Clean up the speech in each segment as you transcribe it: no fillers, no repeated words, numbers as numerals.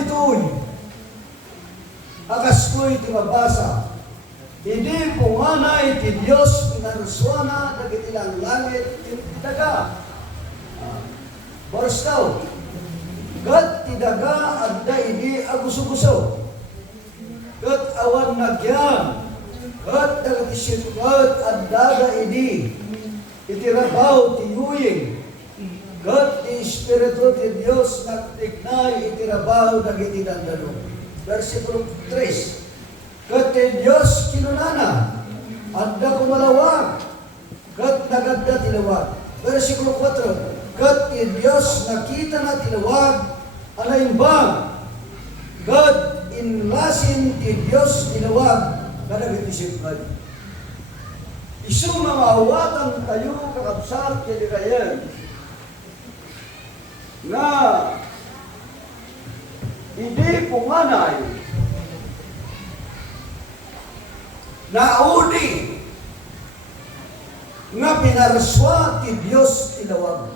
ditoy. Akas ko'y tumabasa. Hindi punganay ti Diyos pinaruswana dagiti lang langit ti daga. Verse daw. Kat ti daga adda idi aguso-guso. Kat awan nagyan. Kat dagiti sitkat adda da idi. Itirabaw ti yuying. Kat ti Espiritu ti Diyos nagtignay itirabaw dagiti dandalo. Versikulo 3. Kat ti Diyos kinunana, adda kumalawag, kat nagadda tilawag. Versikulo 4. Kat ti Diyos nakita na tilawag, alaimbang, kat inlasin ti Diyos tilawag, kadagit isipad. Isu mga awatan tayo kakabsat kaya kayan, na hindi pumanay, naudi nga pinarswa ti Diyos tilawag.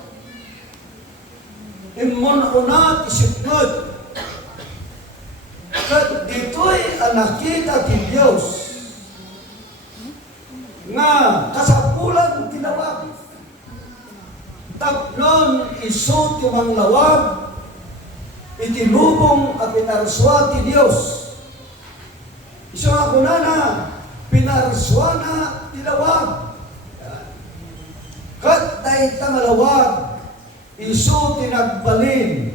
Imon una isipnod. Kat dito'y nakita ti Diyos nga kasapulan tilawag. Tapnon iso ti manglawag itinubong a pinarswa ti Diyos. Iso nga kunana pinarswana tilawag. Kat daita malawag, isu tinagbalin,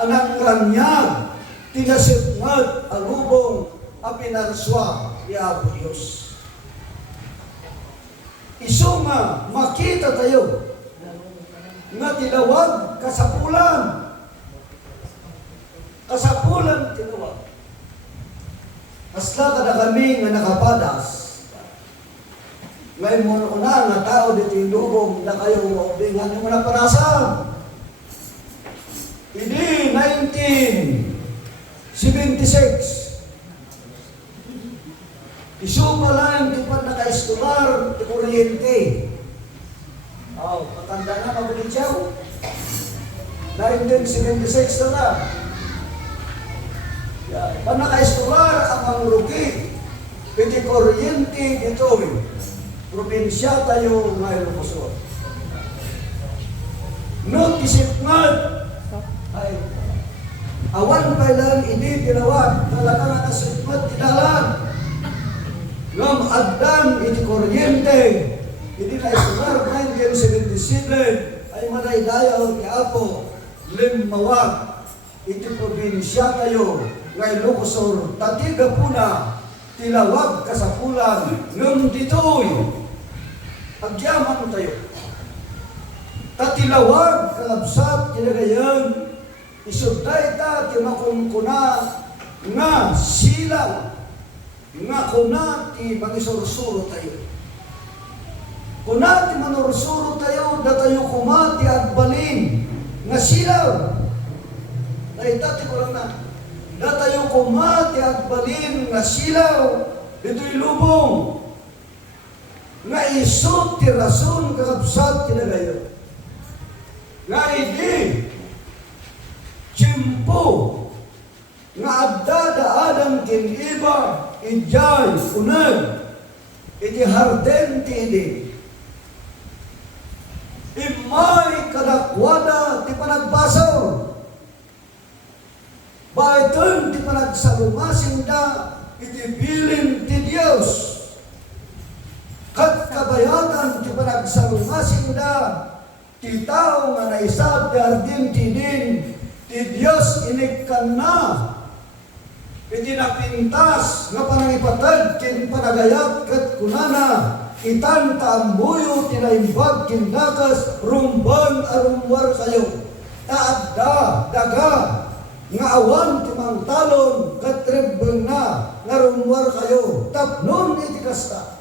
anang ranyag, tinasipngat, alubong, a pinarswa ni Apo Diyos. Isu nga makita tayo, nga tilawag kasapulan. Kasapulan tilawag. Asla kada kami nga nakapadas. Ngayon mo una nga tao dito yung lubong na kayo maubingan yung mga parasan. Hindi 1976. Isu pa lang di pa naka-estular di kuryente. Patanda na mabulit siya. 1976 na lang. Pa naka-estular ang mangrugi, piti kuryente dito probinsya tayo ngayon po. No, isipngan, ay, awan pa lang hindi tinawag, talaga nga nasipngan, tinalan. Ngam addan iti kuryente, hindi na-estular, 1977, ay manaydayaw ni Apo, limawag, iti probinsya tayo, ngay Lukosor, tatiga puna, tilawag kasapulan, nung ditoy, agyaman tayo. Tatilawag, kalabsat, kinagayan, isutay ta, timakungkuna, nga silang, nga kuna, ti mangisurusuro tayo. Kuna, ti manursuro tayo, datayo kumati at balin, nga silaw. Naitati ko lang na, datayo kumati at balin nga silaw, dito'y lubong. Nga isot ti rason kakabsat kinagayon. Nga hindi, tiyempo, nga adda-daadang kiniba, ijay, unag, iti harden ti idi. Imay kadakwada ti panagbasaw. Baiton ti panagsalumasin da iti bilin ti Diyos. Kat kabayatan ti panagsalumasin da ti tao nga naisad ti ardin ti din ti Diyos inikkan na. Iti napintas nga panangipatag kin panagayat kat kunana itan taambuyo tinaimbag kin dakas rumban arumwar kayo. Taadda, daga, nga awan ti mangtalon katribeng na nga rumwar kayo tapnon iti kasta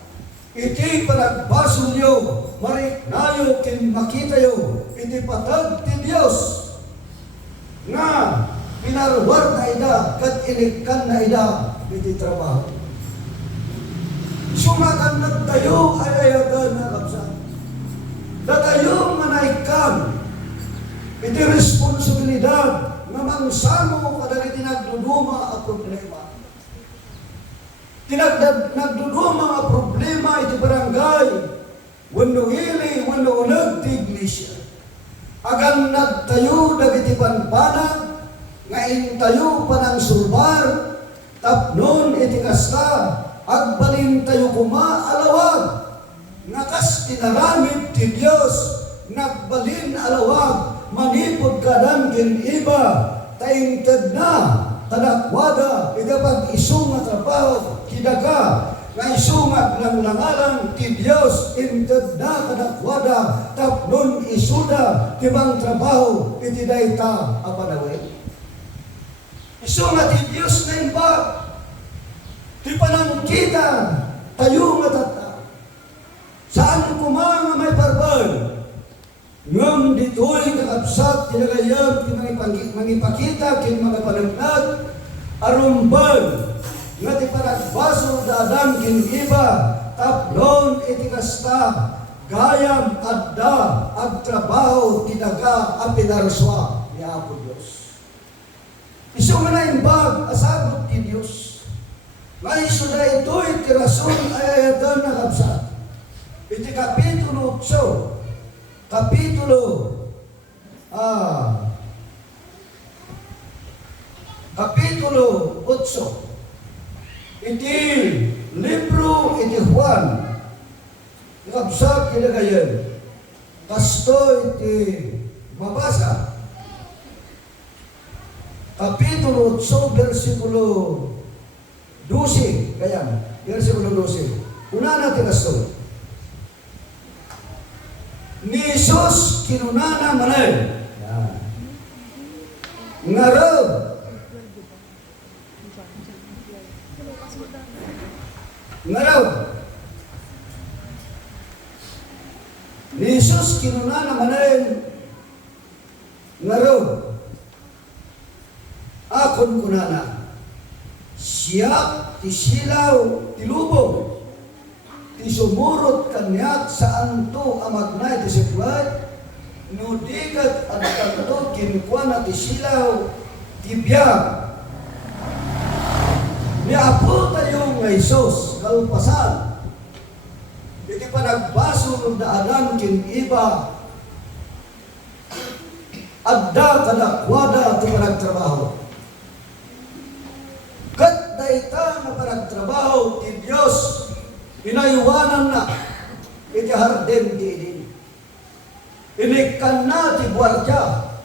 iti panagbaso nyo mariknayo kin makita yo iti patag ti Diyos nga pinarwar na ida kat inikkan na ida iti trabaho. Sumakan nagtayo ay ayagan na kapsan datayo manaikan iti responsibilidad nga mangsamo kadagiti problema. Nagdudong mga problema iti barangay, wano ili, wano unag ti iglesia. Agan nagtayo dagiti panpanag, nga intayo pa ng sulbar, tapnon iti kasta, agbalin tayo alawag, nga kas tinaramid ti Diyos, nagbalin alawag, manipod kadan kin iba, taingtad na, tadakwada, idapag iso nga trabaho, kidaga, nga iso nga langlangalang ti Diyos, intad na tadakwada, tapnon isuda, tibang trabaho, iti dayta apanawin. Iso nga ti Diyos na imbag, ti panangkita, tayo nga tata. Saan kumanga may barbal? Ngam dito'y kakabsat, kinagayab, mangipakita, kin mga panagnag, arumbal, nga ti panagbaso dadan kin iba, taplon iti kasta, gayam adda, agtrabaho, tinaga, apinarswa, ni Apo Diyos. Iso nga na imbag, asagot ti Diyos. Nga iso na ito'y tirason ay ayatan na kabsat. Iti Kapitulo 8, Kapitulo 8, iti libro iti Juan, kabsat kinagayan, kasto iti mabasa. Kapitulo 8, versikulo 12, kaya, versikulo 12. Una natin kasto. Ni Jesus kinunana manay. Ngaraw. Ngaraw. Ni Jesus kinunana manay. Ngaraw. Akon kunana. Siya ti silaw ti lubong. Ti sumurot kanyak saan to amagnay ti sikwat, no dikat at kanto kinkwana ti silaw, ti biyag. Niapo tayo nga Isos, kalupasan, iti panagbaso ng daanan kin iba, adda kadakwada ti panagtrabaho. Kat daita na panagtrabaho ti Diyos, inayuwanan na iti hardem din. Inikkan na ti buwarya,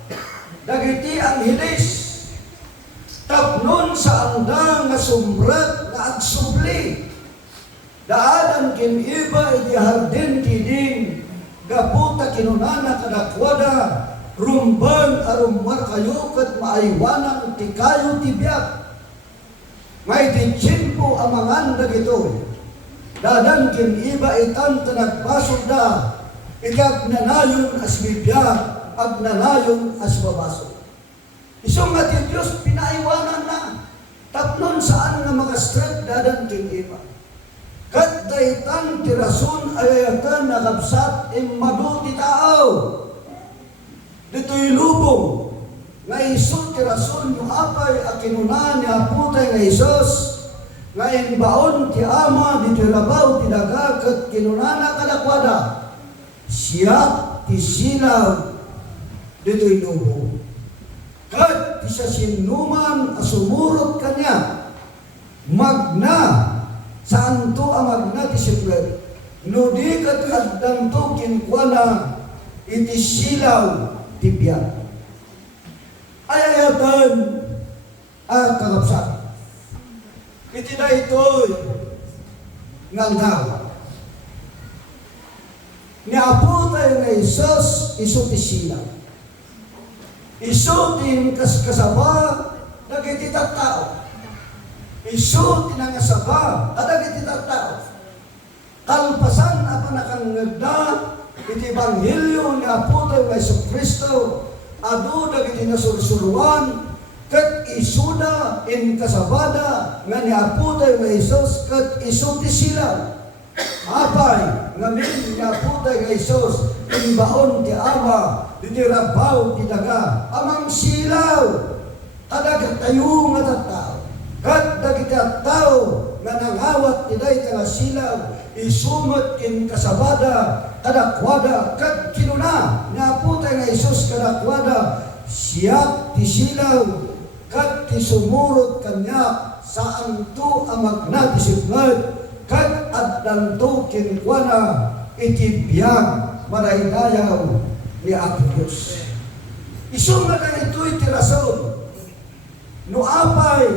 dagiti ang hilis, tapnon sa anda nga sumrat nga agsubli. Daadan kin iba iti hardem din, gaputa kinunana kadakwada, rumban arumwar kayo kat maaywanan ti kayo ti biyak. May ti tiyempo amangan dagito. Dadan kin iba itan tanagpasod da, ikag nanayon as bibiyag, ag nanayon as babasod. Isong nga ti Diyos pinaiwanan na, tapnon saan nga makastret dadan kin iba. Kat daitan ti rason ayatan nakabsat imado ti tao. Dito'y lubong, nga iso ti rason yung apay a kinunan ni aputay nga Isos, ngayon baon ti ama dito labaw ti daga ket kinunana kadakwada. Siya ti silaw dito inubo. Ket ti siya sinuman asumurot kanya. Magna saan to ang magna ti siplet. No di ket addang to kinkwana iti silaw ti biyak. Ayayatan kakapsat. Iti na ito'y ngaldaw. Niapo tayo nga Isos, iso ti sila. Iso ti kasaba, dagiti tattao. Iso ti nangasaba, dagiti tattao. Kalpasan apa nakangagda, iti Ebanghelyo ni Apo tayo nga Iso Kristo, adu dagiti nasursuruan, ket isuda in kasabada nga ni Apo tayo nga Isos ket isu ti sila. Apay nga min ni Apo tayo nga Isos in baon ti ama iti rabaw ti daga amang silaw tadag tayo nga tattao. kada tao nga nangawat tiday nga silaw isumot kin kasabada kadakwada kad kinuna nga putay nga Isus kadakwada siya ti silaw kad ti sumurot kanya saan to ang magnatisipngad kad addanto kin kuana iti biyang maraydayaw ni Apo Dios. Isu nga ito'y tirason no apay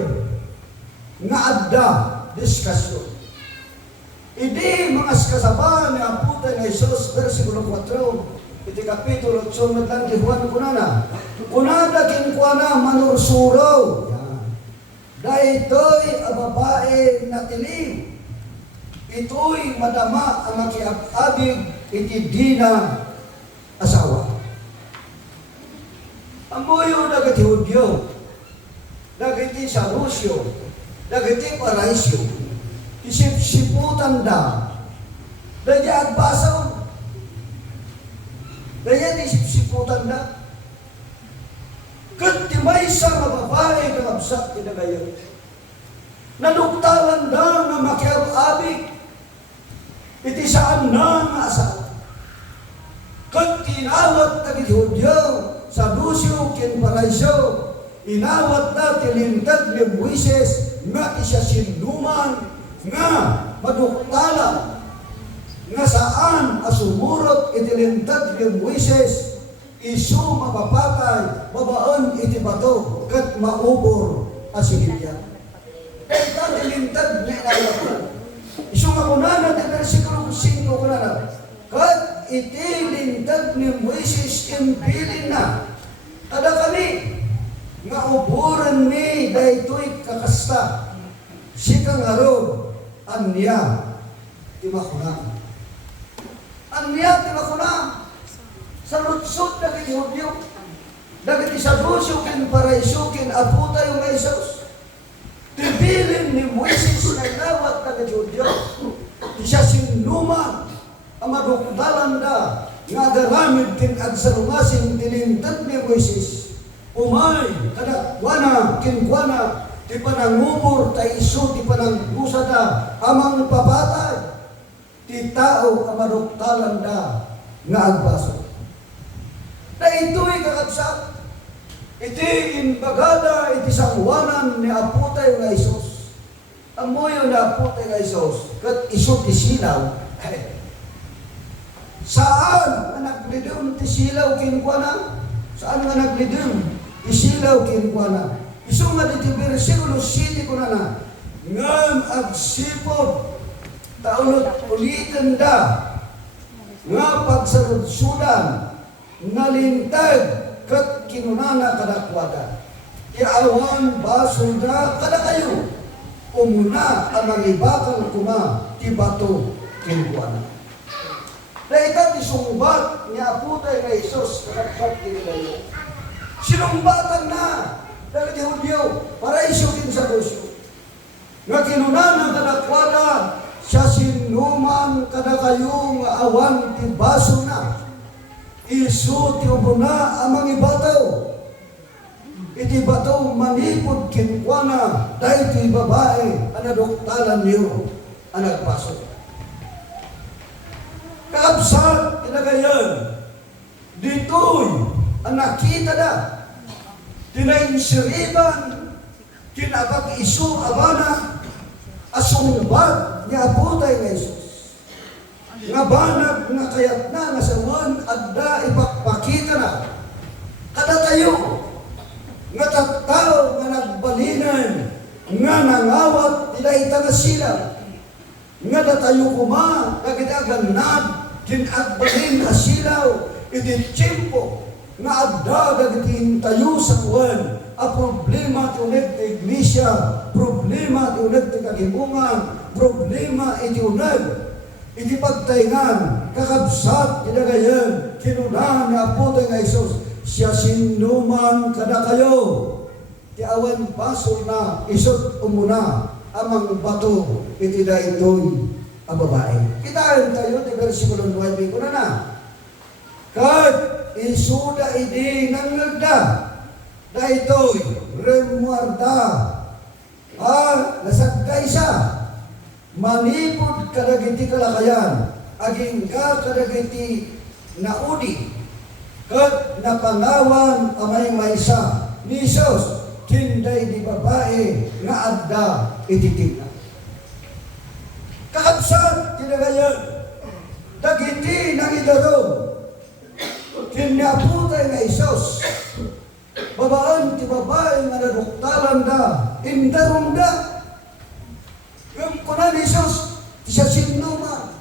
nga adda diskasyon. Idi mga kasaba ni Aputan ni Jesus, versikulo 4, iti kapitulo 8, matlang di Juan kunana. Kunada kinkuana manursuro. Dahito'y babae na tiling. Ito'y madama ang makiabig iti dina asawa. Amoyo dagiti Hudyo, dagiti Sarusyo, dagiti Paraisyo, isip-siputan da, daya agbasaw, daya isip-siputan da, kat ti may isang babae na kabsak kinagayon, naduktalan da nga makiabig, iti saan na nga asawa, kat tinawat dagiti Hudyo, Sadusyo, ken Paraisyo, inawat na tilintag ni Moises nga isya sinuman nga maduktalan nga saan asumurot itilintag ni Moises isu mapapatay babaan iti bato kat maubor asigilya. Ito tilintag ni inawat isu makunana di versikulo 5 kunana kat itilintag ni Moises imbilin na kada kami nga uburan mi daytoy kakasta sikang aron anya timakuna sa lutsot dagiti Hudyo dagiti Sadusyo ken Paraisyo ken Aputa yung Isus tibilin ni Moises na inawat dagiti Hudyo siya sinuman ang madukdalan da nga agaramid ken agsarumasing tilintag ni Moises umay, kadakwana, kinkwana, di panangumur, taiso, di panangusada, amang papatay, ti tao amaduktalan da, nga agbaso. Na ito'y kakabsak, iti imbagada, iti sangwanan ni Aputay nga Isus. Amoyo na Aputay nga Isus, kat iso ti silaw, saan nga naglidum ti silaw kinkwana? Saan nga naglidum? Isilaw kinkwana. Isu nga diti versikulo 7 kunana. Ngam agsipod taunot ulitin da nga pagsarudsudan nalintag kat kinunana kadakwada. Iawan basol da kada kayo. Umuna ang mangibakal kuma ti bato kinkwana. Dahil isungbat niya Aputay nga Isus kadakpat kinilayo. Sinumbatan na dagiti Hudyo, Paraisyo ken Sadusyo. Nga kinunana kadakwada siya sinuman kada kayo nga awan ti baso na. Isu ti ubuna amang ibataw. Iti bataw manipod kinkwana dahil ti babae anaduktalan niyo anak baso. Kakabsat kinagayon dito'y ang nakita na tinayinsiriban kinapag-isu abana asungbat niya Aputay nga Isus nga banag nga kayat na nga saman adda ipakpakita na kada tayo nga tattao nga nagbalinan nga nangawat tidaita nga sila nga datayo kuma kagitaganad kinagbalin na silaw iti tiyempo nga adda dagiti tayo sa kuwan a problema ti uneg ti iglesia, problema ti uneg ti kagimungan, problema iti uneg iti pagtaingan kakabsat kinagayan kinunan nga Aputay nga Isus siya sinuman kada kayo ti awan basol na isot umuna amang bato iti daytoy a babae. Kitaan tayo ti versikulo 9 kunana kat isuda idi nangagda daytoy remuarda nasagkay siya. Manipod kadagiti kalakayan, aging ka kadagiti naudi, kat napangawan amay maysa ni Isos, tinday di babae nga adda ititig na. Kakabsat kinagayan, dagiti nang idarong, kinaputay nga Isos, babaan ti babae nga naduktalan da, indarong da. Yung kunan Isos, isa sino man,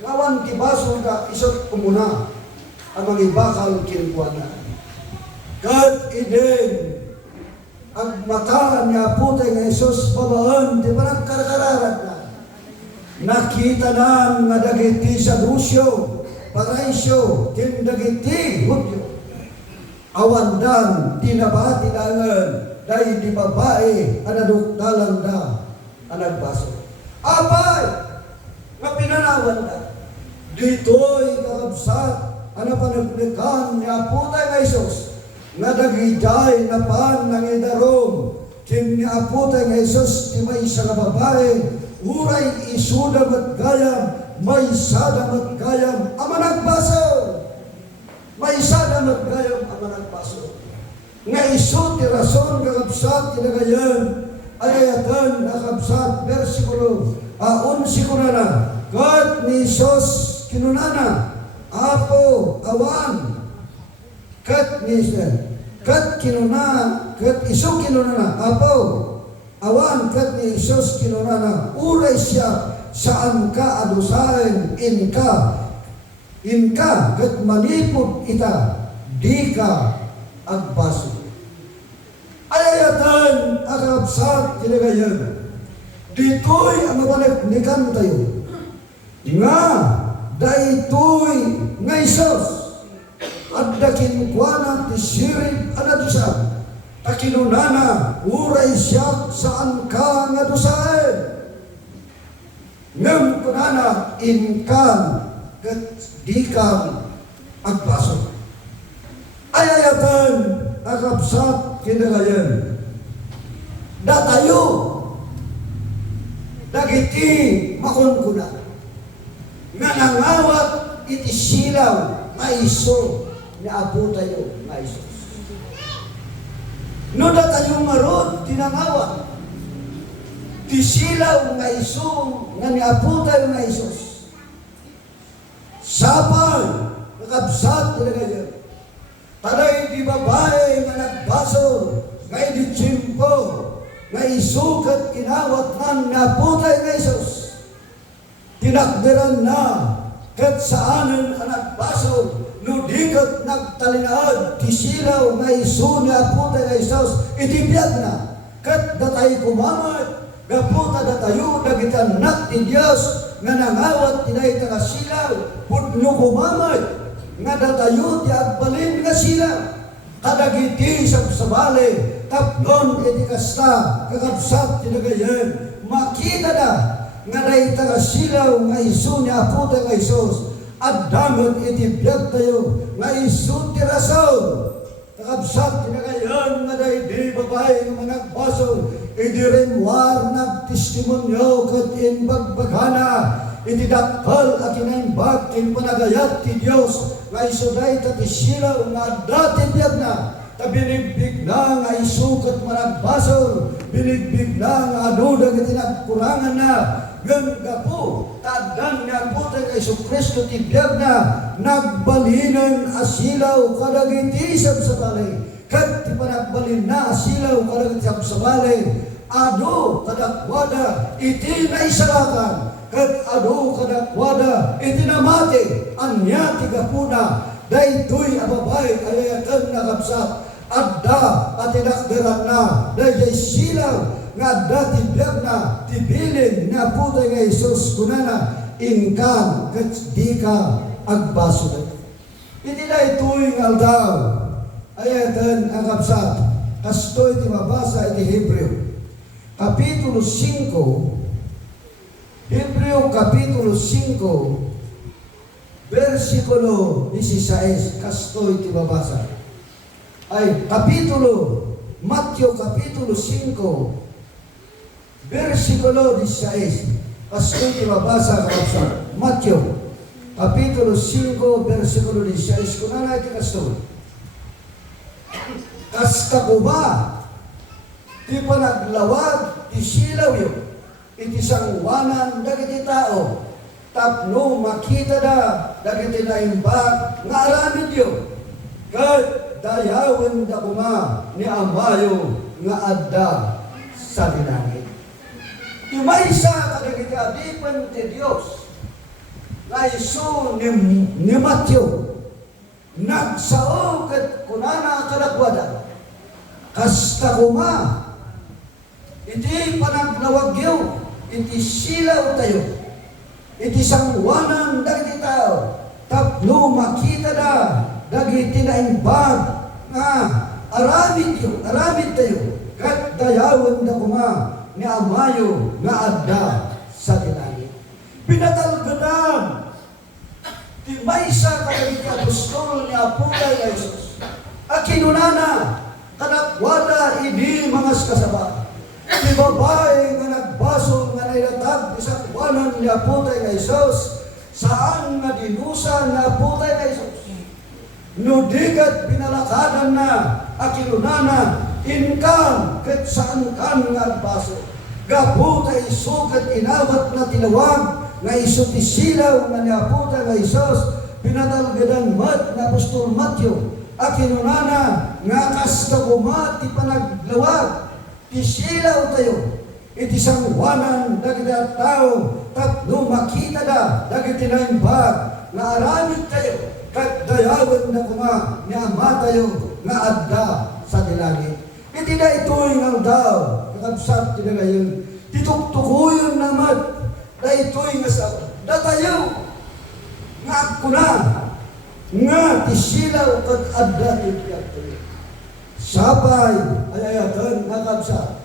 ngawan ti baso da, isot kumuna, ang mga ibakal kinukuha na. Kat idin, ang mata niya putay nga Isos, babaan ti parang karkararat na. Nakita na nga dagiti sa Rusyo, Paraisyo, tindagiti, Hudyo. Awandan, tinabati langan, dahil di babae, anaduktalan da, anagbaso. Abay, nga pinanawan da. Dito'y kakabsat, anapanagplikan niya putay nga Isos, nga dagiday na pan ng idarom, kim niya putay nga Isos, di may isa na babae, uray isuda mat gayam, may sada mat gayam, ama nagbaso. May sada mat gayam, ama nagbaso. Nga isu ti rason kakabsat kinagayan, ayatan nakabsat versikulo, 11 kunana, kat ni Isos kinunana, apo awan, kat isu kinunana, apo awan kat ni Isos kinunana, uray siya saan ka adusain, inka kat manipod ita, di ka agbaso. Ayayatan akabsat kinagayan, dito'y ang mapanagnikan mo tayo, nga daytoy nga Isos, at dakinkwana ti sirip anadusan, takinunana, uray siya saan ka nga dusain. Ngam kunana, inkan, kat di ka agbaso. Ayayatan, akabsat, kinagayan. Datayo, dagiti makunkuna, nga nangawat iti silaw, nga iso, ni apo tayo, nga Isos. No datayo marod, tinangawat, ti silaw nga iso, nga ni apo tayo, nga Isos. Sapal, nakabsat talaga yan. Taday di babae nga nagbaso, nga di tsimpo, nga isukat inawat man nga putay nga Isos. Tinakdiran na, kat saanan ang nagbaso, no dikat nagtalinaad, ti silaw nga iso nga putay nga Isos, itibiyag na, kat datay kumamat, gaputa datayo, nagitanak ti Diyos, nga nangawat tinay ka silaw, putno kumamat, nga datayo ti agbalin nga silaw, kadagiti sabsabali, taplon iti kasta, kakabsat tinagayan, makita na, nga dayta ka silaw, nga iso niya puta nga Isos, at damat iti biyag tayo, nga iso ti rason, kakabsat tinagayan, nga day di babae nga managbaso, iti renwar nagtestimonyo kat inbagbagana, iti dakpal at inaimbag in panagayat ti Diyos, nga isuday tati silaw nga dati biyag na, ta binigbig na nga isukat managbasol, binigbig na nga adudag iti nagkurangan na, ganda po, tadang nga po tayo kay Kristo ti biyag na, nagbalinan asilaw kadagiti sa balay, kat ti panagbalin na asilaw kadagiti sa balay, ado kadakwada iti naisalakan, kat ado kadakwada iti namati, anya ti gapuna, daytoy ababay ayatan nakabsat, adda at inakdiran na, dayjay silaw, nga dati biyag na, tibilin na putay nga Isos kunana, inkan kat di ka agbaso na. Iti na ito'y nga aldaw, ayatan ang kapsat, kastoy ti mabasa iti Hebreo, Kapitulo 5, Hebreo Kapitulo 5, versikulo 16, kastoy ti mabasa. Ay, Matthew Kapitulo 5, versikulo 16. Pasto mabasa sa Matthew, Kapitulo 5, versikulo 16. Kung na natin kasto. Kasta ko ba, di pa naglawag, di silaw yun. Iti sangwanan, dagiti tao. Tapno makita na, dagiti na imbag, nga aramid yun. Kat dayawan da kuma ni Amayo nga adda sa dinangit. Imaysa kadagiti adipan ti Dios nga isu ni Matthew nagsao ket kunana kalakwada kasta kuma iti panaglawagyo iti silaw tayo iti sangwanan dagiti tao tapno makita na dagiti na imbag nga aramid tayo kat dayawan da kuma ni Amayo nga adda sa dinangit. Pinatalgadan ti maysa kadagiti apostol ni Apulay nga Jesus. Akinunana kanakwada idi mga kasaba. Ti babae nga nagbasol nga nailatag ti sakwanan ni Apulay nga Jesus saan nga dinusa nga Apulay nga Jesus. Nudigat binalakadan na akinunana inkan ket saan kan nga baso gaputa isukat inawat na tinawag nga isu ti silaw nga niaputa nga Isos pinadalgadan mat na apostol Matthew akinunana nga kasta kuma ti panaglawag ti silaw tayo iti sangwanan dagiti tao tapno makita da dagiti naimbag nga aramid tayo kat dayawan na kuma ni Ama tayo nga adda sa dilangit. Iti na ito'y ang daw, kakabsat ti na ngayon, tituktukuyon naman na ito'y nga sa datayo, nga kuna, nga tisilaw kat adda tibiyat tayo. Sabay, ayayatan, kakabsat,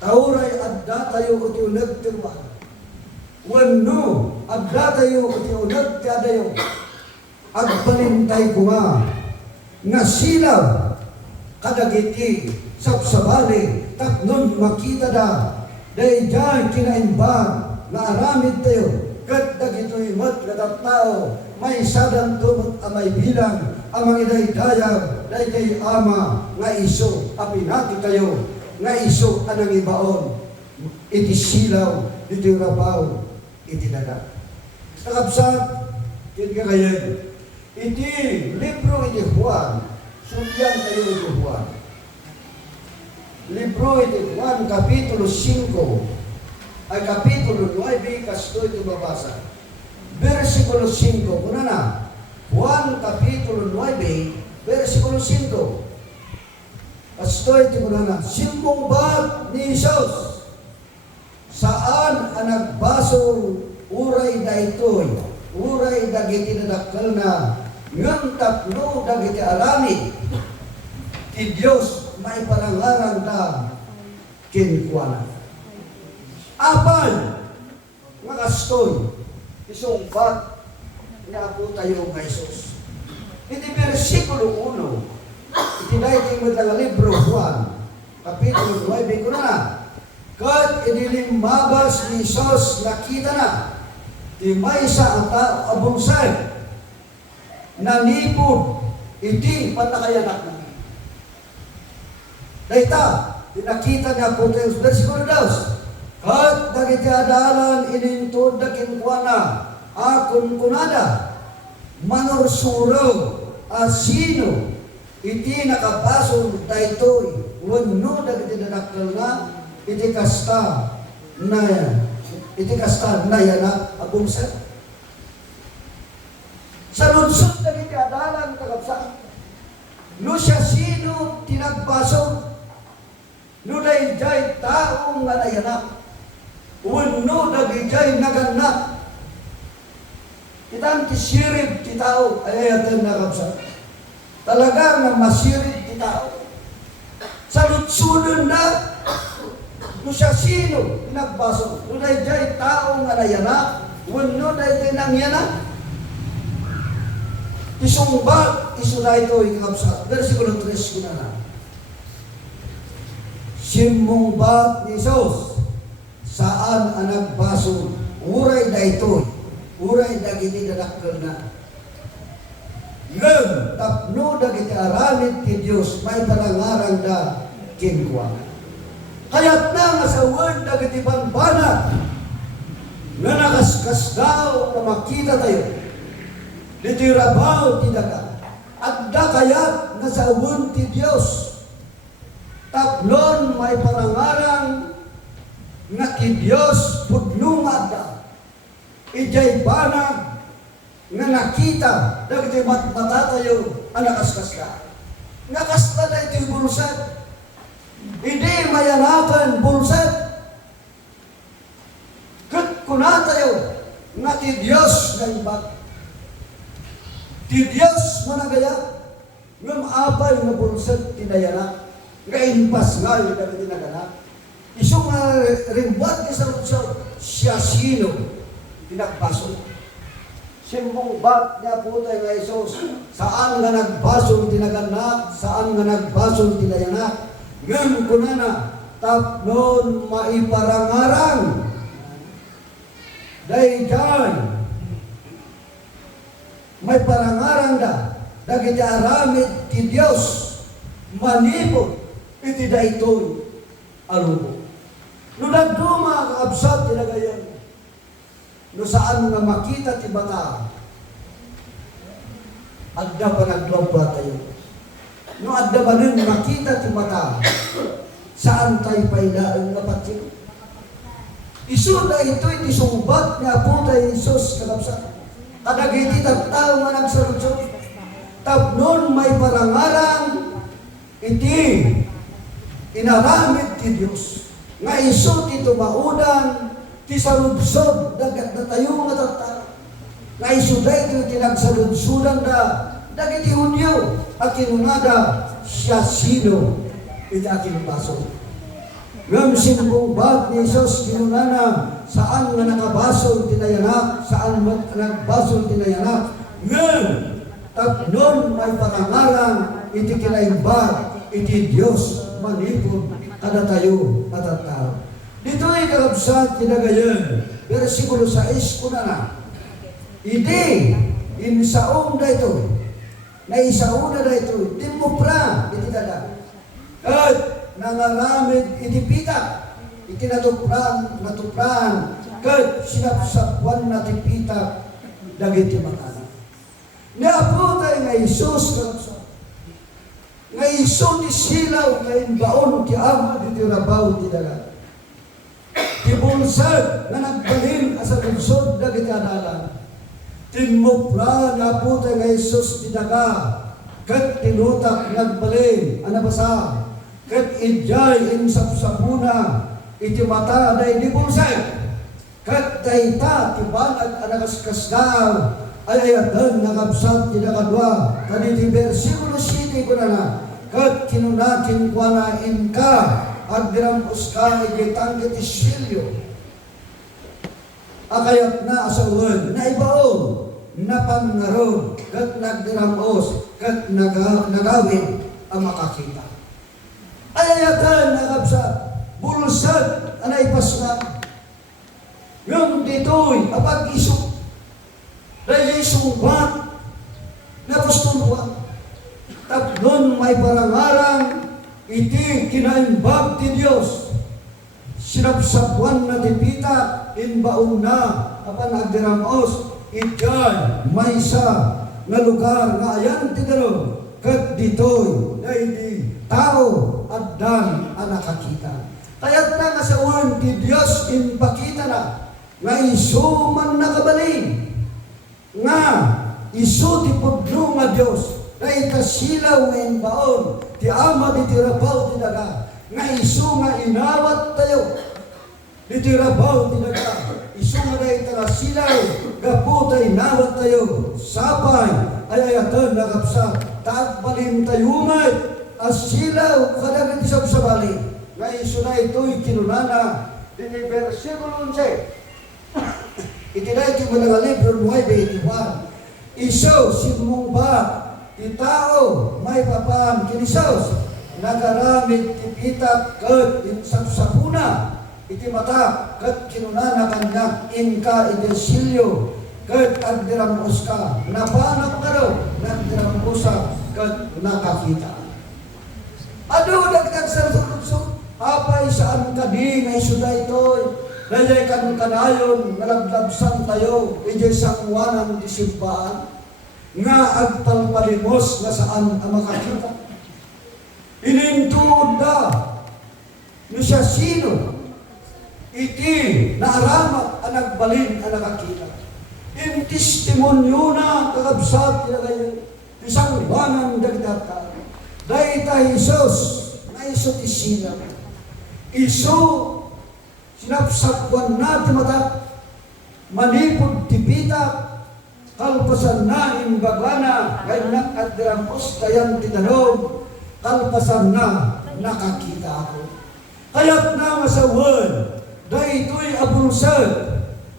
tauray adda tayo iti unag tirwan. Wano, adda tayo iti unag kadayo. Agbalintay ko nga silaw kadagiti sabsabali tapnon makita da dahil dyan kinaimbag na aramid tayo kat dagito'y mat katat tao may sadang tumot amay bilang amang idaydayag dahil kay Ama nga iso apinati kayo nga iso anang ibaon iti silaw iti rabaw iti dada nakabsat iti kayo iti libro iti Juan sundyan kayo iti Juan libro iti Juan kapitulo 5 ay kapitulo 9 kasto iti babasa versikulo 5 kuna na Juan kapitulo 9 versikulo 5 kasto iti kuna na simbong ni Jesus saan ang nagbasol uray da ito'y uray dagiti nadakkel na ngam tapno dagiti aramid ti Dios may panangaran da kinkuana. Apan nga kastoy isungbat nga po tayo nga Jesus. Iti versikulo 1 iti dahiting mo nga libro Juan kapitulo 9 ko na kat inilimabas ni Jesus nakita na ti maysa ata abungsay nanipod iti panakayanak na. Dayta, tinakita niya po tayo versikulo 2. Kat dagiti adalan inintod da kinkuana akon kunada manorsuro asino iti nakapasol daytoy wenno dagiti dadakkel na iti kasta na yana abungsay. Sa lunsod na iti adalan kakabsaan. No siya sino tinagbasog. No dayjay taong nga nayanak. Wenno dagijay naganak. Kitang kisirib ti tao. Ayayatan na kakabsaan. Talaga nga masirib ti tao. Sa lunsodon na no siya sino tinagbasog. No dayjay taong nga nayanak. Wenno dayjay nangyanak. Isungbat, isunay ito ikakabsat. Versikulo 3 ko na. Simbungbat ni Jesus. apan ang nagbaso, uray na ito, uray na ginidadakkel na. Ngem, tapno dagiti aramid ti Dios, may panangarang da kinkuan. Kaya't na nga sa word dagiti banbanat, nga nakaskas daw na makita tayo, diti rabaw ti daga, at da kayat nga sa word ti Dios, taplon may panangarang nga ti Dios pudnunga da, ijay banag nga nakita dagiti mata tayo ang nakaskas ka. Nakasta na ito'y bulsad. Hindi mayanakan bulsad. Kat kuna tayo nga ti Diyos na ibag. Ti Diyos managaya ngam apay nga bulsad tinayana nga inpas nga yung dagiti nagana. Isong nga rimbat sa lutsod siya sino tinagbaso. Simbong bat niya po tayo nga Isos, saan nga nagbasol tinaganak, saan nga nagbasol tinayanak, ngam ko na tapnon maiparangarang, dahil dyan, may parangarang da, dagiti aramid ti Diyos, manipot, iti da ito'y alubo. No nagduma ang absat tinagayan, no saan nga makita ti bata, adda pa naglobba tayo. No adda ba nun makita ti mata, saan tayo pailaan nga patyo? Isu na ito'y tisumbat nga po tayo Isus kalapsa. Kadagiti tagtao nga nagsarutsot. Tapnon may parangarang iti inaramid ti Diyos. Nga isu ti tumaudan ti saludsod dagat na tayo nga tattao. Nga isuday ti tinagsaludsudan da dagiti Hudyo at kinunada siya sino iti aking baso. Ngam simbong bat ni Isos kinunana saan nga nakabasol tinayanak, saan nagbasol tinayanak. Ngam tapnon may pangangarang iti kinaimbag iti Diyos manipod kada tayo at tattao. Dito'y kakabsat kinagayon, versikulo 6 ko na. Idi, insaong na ito, na isauna na ito, timupra, iti dada. At nangaramid iti pitak, iti natupran, kat sinapsapwan na ti pitak, dagiti makana. Naapo tayo nga Isus, kakabsat. Nga Isus ti silaw, nga inbaon ti ama, iti rabaw, ti dada. Tibulsad na nagbalin asa lungsod dagiti adalan. Tinmupra na po tayo nga Isus tinaga, kat tinutak nagbalin, anabasa, kat idjay insapsapuna, iti mata na inibulsad, kat tayta tibanag anakaskasdaw, ay ayatan nakabsat tinakadwa, kaniti versikulo 7 ko na, kat kinunatin kwa na inka, agdiram uska igitang iti silyo. Akayat na asawan, na ibaon, na pangarod, kat nagdiram os, kat nagawin ang makakita. Ayayatan nakabsat, bulsad, anay pasna. Yung dito'y, apag isok, dahil isungbat, na pustulwa. Tapnon may parangarang, iti kinaimbag ti Diyos. Sinapsapuan na tipita, inbaon na, apan agdiramos, ityan, maysa, nga lugar, nga ayan ti daro, kat ditoy, na hindi tao, at dan, ang nakakita. Kaya't na nga sa uwan ti Diyos, inpakita na, nga iso man nakabalin, nga iso ti pudlo nga Diyos, na ikasilaw nga inbaon, ti ama di tirabaw ti daga, nga iso nga inawat tayo, di tirabaw ti daga, iso nga na itarasilaw, gaputa inawat tayo, sapay, ay ayatan nakapsa, taagbalin tayo may, asilaw, kadagan ti sabsabali, nga iso na ito'y kinunana, di versikulo 11, itinay ti mga libro 9:81, iso simong ba, ti tao may papan kinisaws nagaramid ti pitak ket insapsapuna iti mata, kat kinunana kanya, inka idesilyo, kat agdiramos ka, napanap ka ro, nagdiramosa, kat nakakita. Ado, nagkag sa sulutso, apay saan ka di, na isuda ito'y, dayay kan kanayon, nalaglabsan tayo, ijay sangwanan di simbaan, nga agtalpalimos nga saan ang makakita. Inintuod na, no siya sino, iti naaramat ang nagbalin ang nakakita. In testimonyo na kakabsat na kayo, isang banang dagdata, dahil tayo Isos, na iso tisila. Iso, sinapsakwan na timata, manipod tipita, kalpasan na imbagana, kay nakadirampos tayan tinalog, kalpasan na nakakita ako. Kaya't na masawad, dahil ito'y abulsad,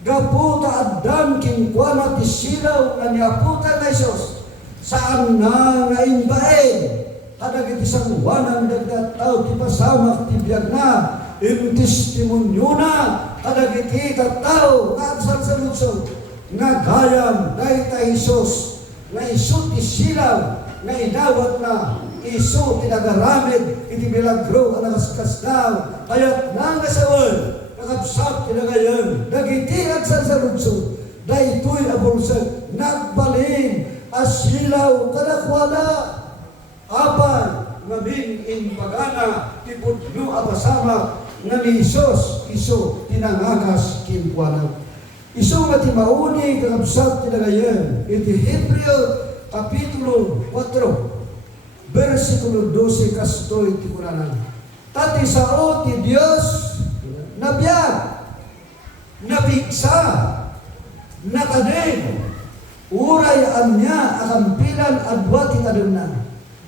gaputa addan kinkwana tisilaw nga niaputa na Isos, saan na nga imbain, kadag isang wanang dagdat tao, di pasamak tibiyag na, yung testimonyo na, kadag iti tao, nga agsal sa lutsod, nga gayam, dahil tayo Isos, nga iso tisilaw, nga inawat na, iso tinagaramid, iti milagro, ang nakaskas daw, kaya't nangasawal, nakapsap tinagayon, nagiti agsal sa lutsod, dahil ito'y abulsad, nagbalin, asilaw, kadakwala, apan, ngabing inpagana, tipudno apasama, nga ni Isos, iso, tinangakas, kimpuanag. Iso nga timauni, kakabsat tinagayan, iti Hebreo, Kapitulo 4, versikulo 12, kastoy, tikuranan. Tati sao ti Diyos, nabiyag, nabigsa, nakanin, uray anya, akampilan, adwa ti kademnan.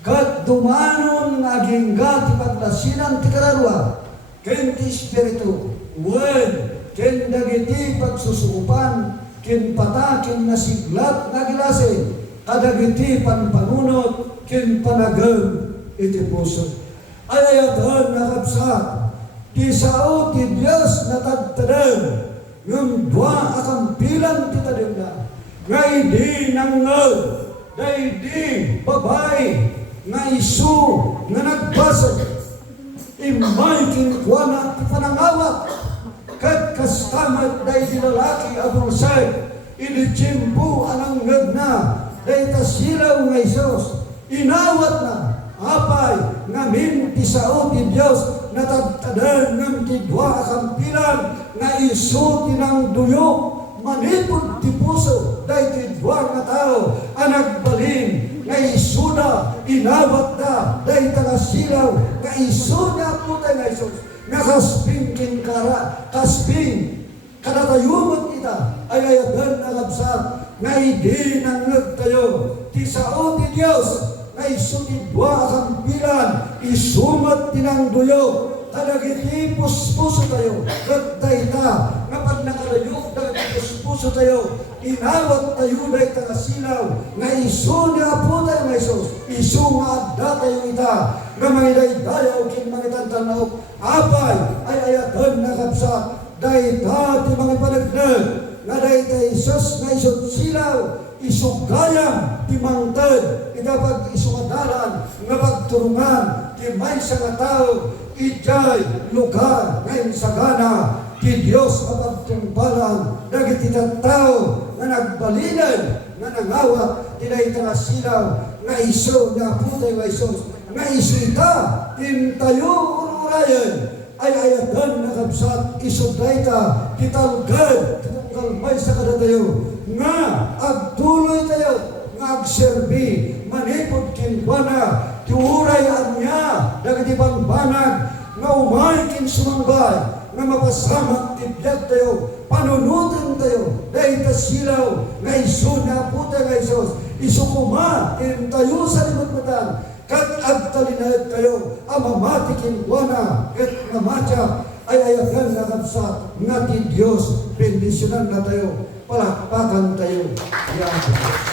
Kat dumanon nga agingga ti paglasinan ti kararwa, ken ti Espiritu, wen, ken dagiti pagsusukupan, ken pata, ken nasiglat nga gilasin, kadagiti panpanunot, ken panagem iti puso. Ay ayatan nakapsat, ti sao ti Diyos natagtadem, ng dua akampilan ti tademna, nga idi nangnag, day di babay, nga isu, nga nagbasag, imay kinkwana, ipanangawak, kat kastamat day di lalaki abulsay, ilijimbu anang ngagna, day tasilaw nga Isos, inawat na, apay, ngamin ti sao ti Diyos, natagtadan ng ti dua akampilan, nga isu tinang duyok, manipod ti puso, day ti dua nga tao, anagbalin, nga isuda, inawat na, dahil tagasilaw, nga isuda po tayo nga Isos, nga kasping kinkara, kasping, kanatayumot kita, ay ayadan na kabsat, nga hindi nangnag tayo, ti sao ti Diyos, nga isutid dua akampilan, isumat tinang duyo, kadagiti puspuso tayo, kat ta, nga pag nakalayok, dagiti puspuso tayo, inawat tayo na itangasilaw, nga iso niya po tayo nga Isos, iso nga adda tayo ita, nga mga idaydayaw kin mga tantanaw, apay ay ayatan na kapsa, dahi ta ti mga panagnag, nga dahi tayo Isos nga isot silaw, iso gayam ti mangtad, itapag iso kadalan, nga pagturungan, ti may sa katao, ijay lugar ngayon sagana, ti Diyos mapagtungpalan, dagiti tao, nga nagbalinan, nga nangawat, tinay silaw, nga iso, nga putay nga Isos, nga iso ita, tintayo ururayan, ay ayatan na kabsat, iso dayta, titalgad, kalmay sa kadatayo, nga agtuloy tayo, nga agserbi, manipod kinkwana, tiurayan niya, dagiti pangbanag, nga umay kin sumangbay, nga mapasamak tibiyag tayo, panunutin tayo, dahil tasilaw, nga iso na puta nga Isos, iso kuma, kin tayo sa limatmatan, kat agtalinayat tayo, amamati kinkwana, kat namatya, ay ayagan na kapsat, nga ti Diyos, bendisyonan na tayo, palakpakan tayo. Yan.